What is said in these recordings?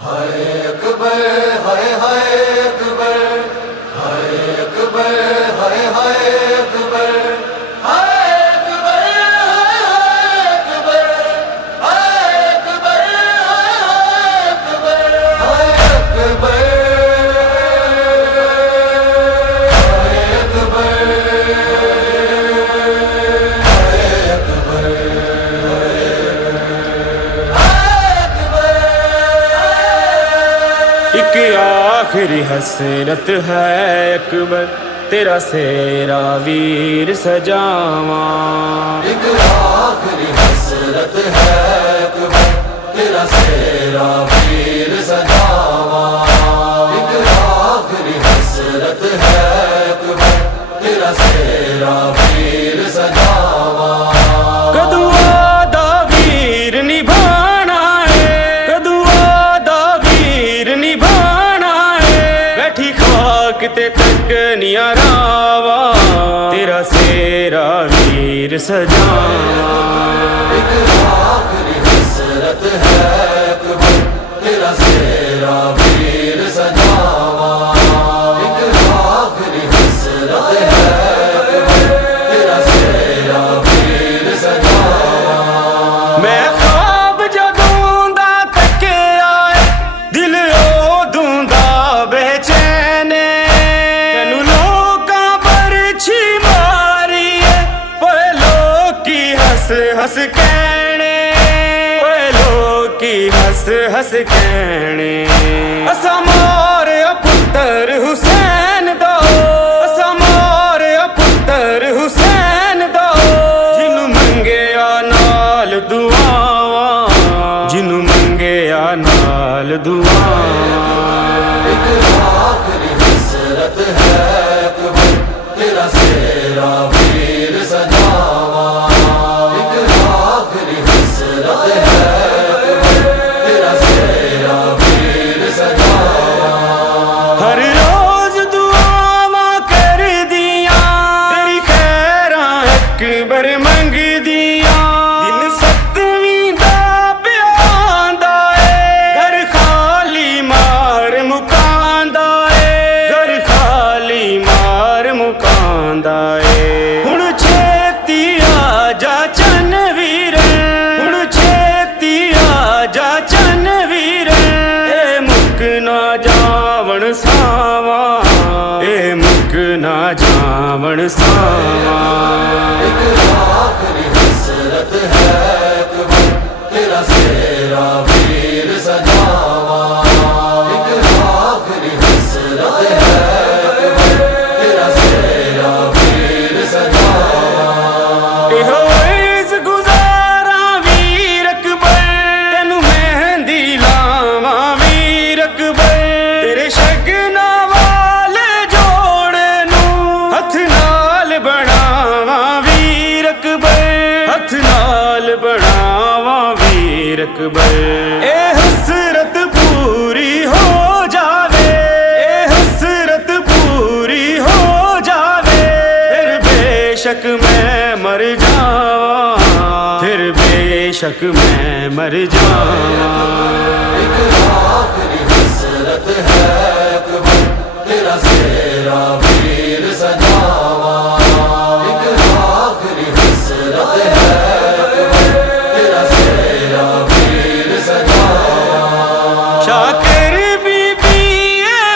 हाय अकबर हाय हाय अकबर हाय अकबर हाय हाय अकबर हाय अकबर हाय अकबर हाय अकबर हाय अकबर हाय अकबर एक आखिरी हसरत है अकबर, तेरा सेरा वीर सजावा। एक आखिरी हसरत है अकबर, तेरा सेरा वीर सजावा। एक आखिरी हसरत है अकबर, तेरा सेरा वीर सजावा। कदुआ दा वीर निभाना है, कदुआ दा वीर निभाना है। बैठी खाक ते तकनिया रावा, तेरा सेरा वीर सजावा। एक आखिरी हसरत है अकबर, तेरा सेरा वीर सजावा। एक आखिरी हसरत है अकबर, तेरा सेरा वीर सजावा। मैं ख्वाब जदों दा तके आए, दिल ओदों दा बेचैने। तैनू लोकां बरछी मारी है, ओए लोकी हस हस कहने, ओए लोकी हस हस कहने। असा मारिया पुत्तर हुसैन दा, असा मारिया पुत्तर हुसैन दा। जिन्नू मंगया नाल दुआवा, जिन्नू मंगया नाल दुआवा। एक आखिरी हसरत है अकबर, तेरा सेरा वीर सजावा। एक आखिरी हसरत है अकबर, तेरा सेरा वीर सजावा। हर रोज दुआवा कर दिया, तेरी खैरां अकबर मंग दिया। दिन सतवीं दा प्यांदा है, घर खाली मार मुकांदा है, घर खाली मार मुकांदा है। हुण छेती आजा चन वीर, हुण छेती आजा चन वीर। ए मुक ना जावण सावा, ए मुक ना जावण सावा। एक आखिरी हसरत है अकबर, तेरा सेरा वीर सजावा। एक आखिरी हसरत है अकबर, तेरा सेरा वीर सजावा। एहो इस गुजारा वीर अकबर, तेनू मेहंदी लावा वीर अकबर। तेरे शगना वाले जोड़े नू हथ नाल बनावा वीर अकबर, हथ नाल बनावा वीर अकबर। ए हसरत पूरी हो जावे, ए हसरत पूरी हो जावे। फिर बेशक मैं मर जावा, फिर बेशक मैं मर जावा। एक आखिरी हसरत है अकबर, तेरा सेरा वीर सजावा। एक आखिरी हसरत है अकबर, तेरा सेरा वीर सजावा। शाकिर बीबी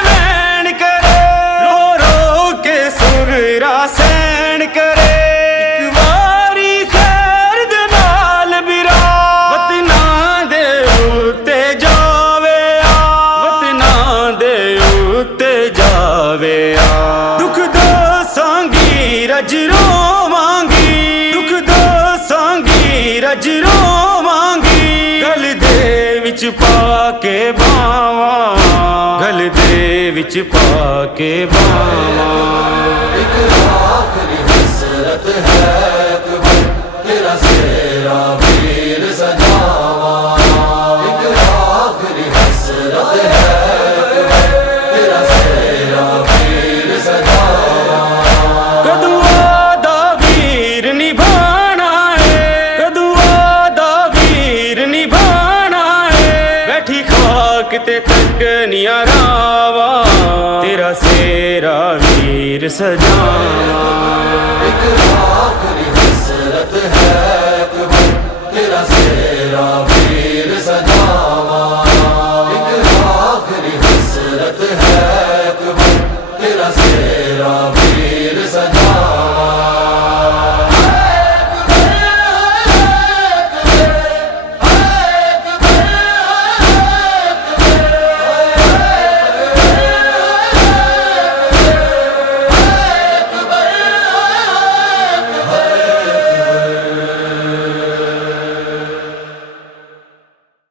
वैन करे, रो रो के सुगरा सैन करे। एक वारी खैर दे नाल बिरा, वतना दे उत्ते जावे आ, वतना दे उत्ते जावे आ। दुख दसांगी रज रोवांगी, दुख दसांगी रज रोवांगी। गल दे विच पाके बावा, गल दे विच पाके बावा। एक आखिरी हसरत है अकबर, तेरा सेरा वीर सजावा। एक आखिरी हसरत है अकबर, तेरा सेरा वीर सजावा। कदुआ दा वीर निभाना है, कदुआ दा वीर निभाना है। बैठी खाक ते वीर सजावा। एक आखिरी हसरत है अकबर, तेरा सेरा वीर सजावा। एक आखिरी हसरत है अकबर, तेरा सेरा वीर